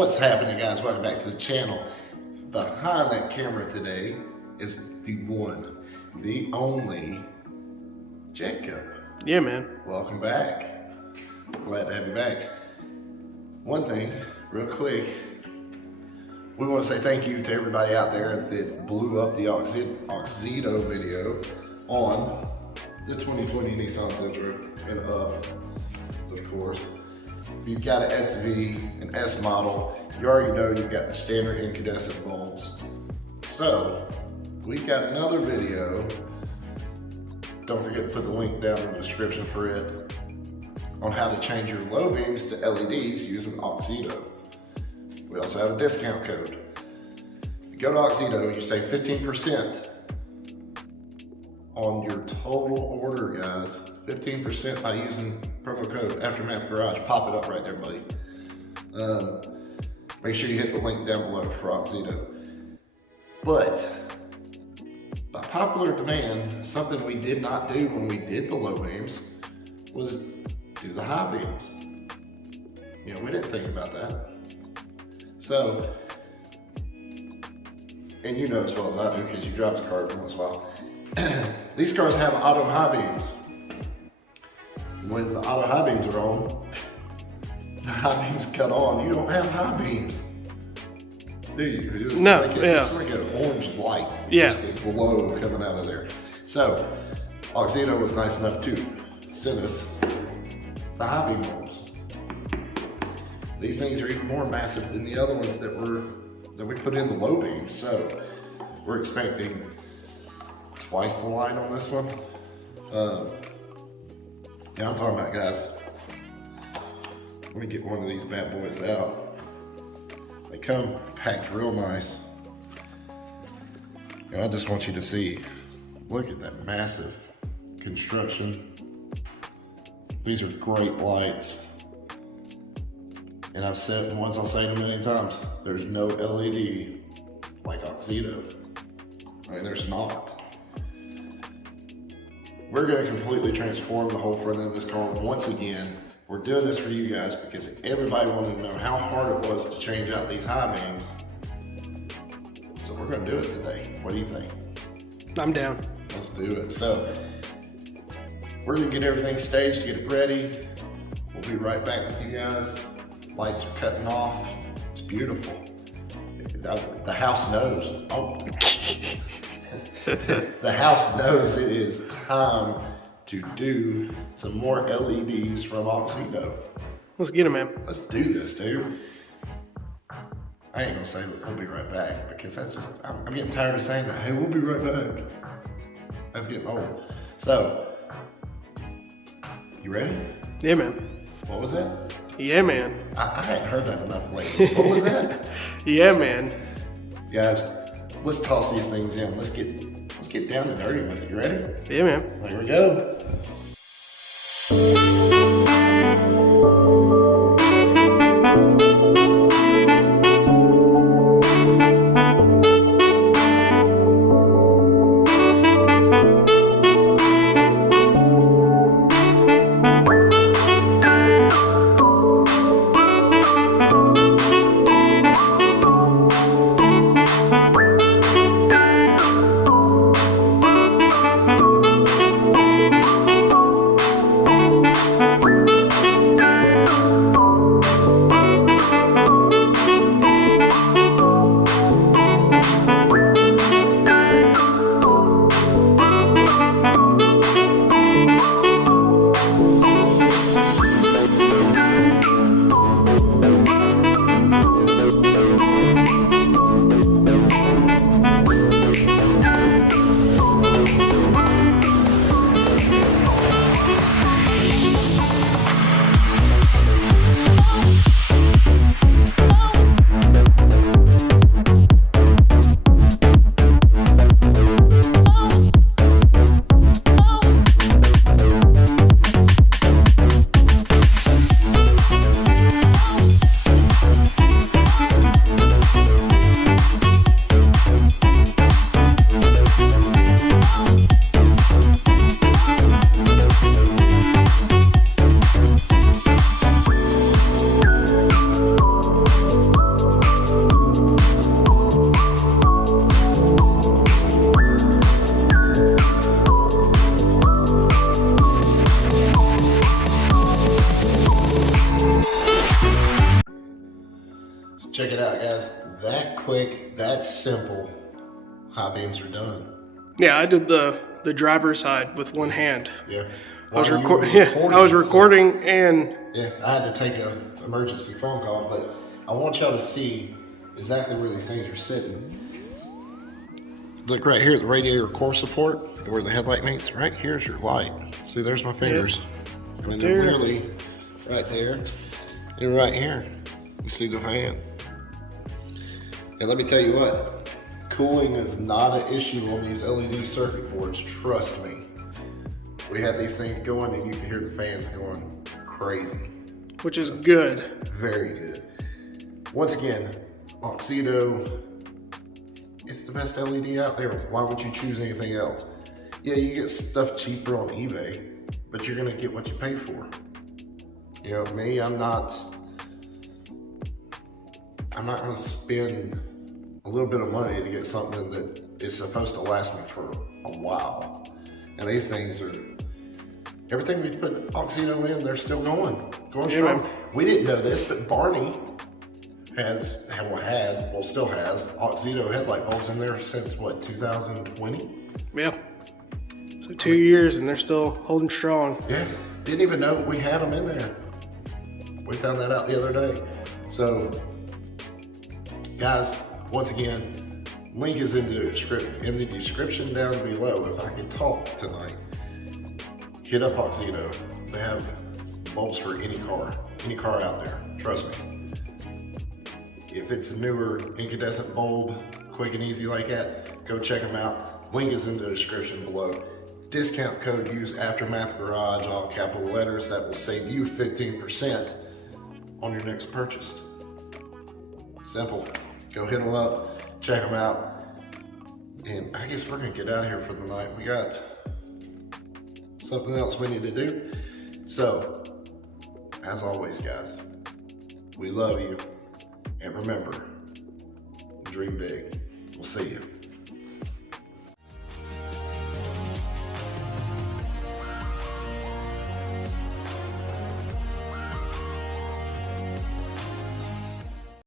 What's happening, guys? Welcome back to the channel. Behind that camera today is the one, the only Jacob. Yeah, man. Welcome back. Glad to have you back. One thing, real quick, we want to say thank you to everybody out there that blew up the Auxito video on the 2020 Nissan Sentra and up, of course. If you've got an SV, an S model, you already know you've got the standard incandescent bulbs. So, we've got another video. Don't forget to put the link down in the description for it on how to change your low beams to LEDs using Auxito. We also have a discount code. If you go to Auxito, you save 15% on your total order, guys. 15% by using promo code Aftermath Garage. Pop it up right there, buddy. Make sure you hit the link down below for Auxito. But by popular demand, something we did not do when we did the low beams was do the high beams. You know, we didn't think about that. So, and you know as well as I do because you drive the car every once in a while. These cars have auto high beams. When the auto high beams are on, the high beams cut on, you don't have high beams. Do you? It's no, like it's like an orange light. Yeah. Just a glow coming out of there. So, Auxito was nice enough to send us the high beam bulbs. These things are even more massive than the other ones that we put in the low beam. So, we're expecting twice the light on this one. Yeah, I'm talking about, guys. Let me get one of these bad boys out. They come packed real nice. And I just want you to see, look at that massive construction. These are great lights. And I've said, once I'll say it a million times, there's no LED like Auxito. I mean, there's not. We're going to completely transform the whole front end of this car once again. We're doing this for you guys because everybody wanted to know how hard it was to change out these high beams. So we're going to do it today. What do you think? I'm down. Let's do it. So we're going to get everything staged, get it ready. We'll be right back with you guys. Lights are cutting off. It's beautiful. The house knows. Oh. The house knows it is time to do some more LEDs from Auxito. Let's get it, man. Let's do this, dude. I ain't gonna say that we'll be right back because that's just, I'm getting tired of saying that. Hey, we'll be right back. That's getting old. So, you ready? Yeah, man. What was that? Yeah, man. I hadn't heard that enough lately. What was that? Yeah, man. Guys, let's toss these things in. Let's get down and dirty with it. You ready? Yeah, man. Here we go. high beams are done. Yeah, I did the driver's side with one hand. Yeah. I was While you were recording. I was recording and yeah, I had to take an emergency phone call, but I want y'all to see exactly where these things are sitting. Look right here at the radiator core support, where the headlight meets. Right here's your light. See, there's my fingers. Yep. And they're literally right there and right here. You see the fan. And let me tell you what, cooling is not an issue on these LED circuit boards. Trust me. We had these things going, and you can hear the fans going crazy. which is good. Very good. Once again, Auxito, it's the best LED out there. Why would you choose anything else? Yeah, you get stuff cheaper on eBay, but you're gonna get what you pay for. You know, me, I'm not gonna spend a little bit of money to get something that is supposed to last me for a while. And these things are, everything we put Auxito in, they're still going strong. Man. We didn't know this, but Barney still has Auxito headlight bulbs in there since what, 2020? Yeah. So 2 years and they're still holding strong. Yeah, didn't even know we had them in there. We found that out the other day. So, guys, once again, link is in the description down below. If I could talk tonight, hit up Auxito. They have bulbs for any car out there. Trust me. If it's a newer incandescent bulb, quick and easy like that, go check them out. Link is in the description below. Discount code, use Aftermath Garage, all capital letters. That will save you 15% on your next purchase. Simple. Go hit them up, check them out. And I guess we're gonna get out of here for the night. We got something else we need to do. So, as always, guys, we love you. And remember, dream big. We'll see you.